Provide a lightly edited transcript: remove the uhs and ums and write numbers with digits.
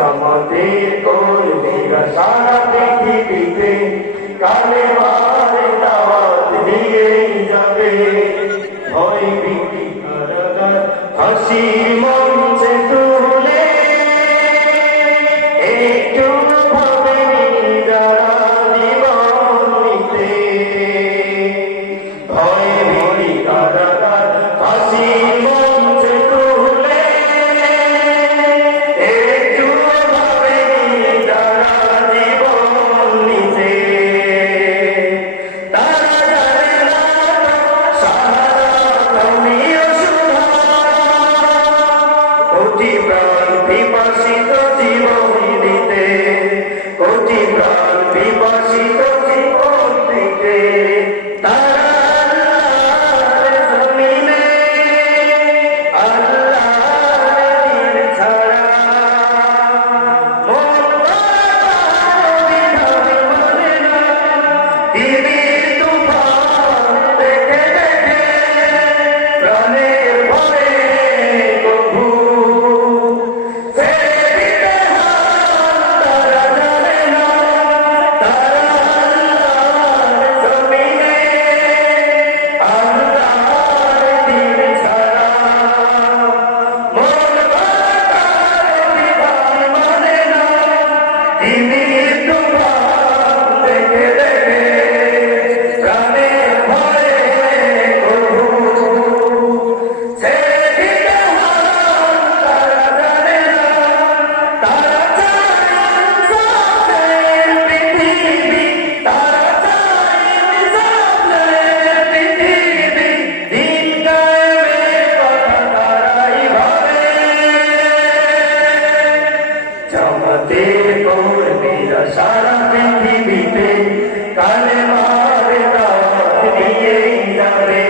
জামাতে কর্মীরা সারা পৃথিবীতে কালেমার দাওয়াত দিয়েই যাবে। ভয় ভীতি কারাগার হাসি মঞ্চে তুলে একটু ভাবেনি যারা জীবন নিতে। ভয় ভীতি কারাগার হাসি মঞ্চে তুলে একটু ভাবেনি যারা জীবন নিতে। তারা জানে না শাহাদাত আমিও সুধা, কোটি প্রাণ বিভাসিত জীবন দিতে, কোটি প্রাণ বিভাসিত জীবন দিতে। তারা আল্লাহর জমিনে আল্লাহর দিন ছাড়া মন বাঁচার বিধান মানে না। দিনের তুফান দেখে দেখে প্রাণের ভয়ে কভু ছেড়ে দিতে হাত তারা জানে না। তারা আল্লাহর জমিনে আল্লাহর দিন ছাড়া মন বাঁচার বিধান মানে না। দিনের তুফান দেখে দেখে প্রাণের ভয়ে কভু ছেড়ে দিতে হাত তারা জানে না। তারা চায় ইনসাফের পৃথিবী, তারা চায় ইনসাফের পৃথিবী। দিন কায়েমের কথা তারাই ভাবে। জামাতের কর্মীরা সারা পৃথিবীতে কালেমার দাওয়াত দিয়েই যাবে।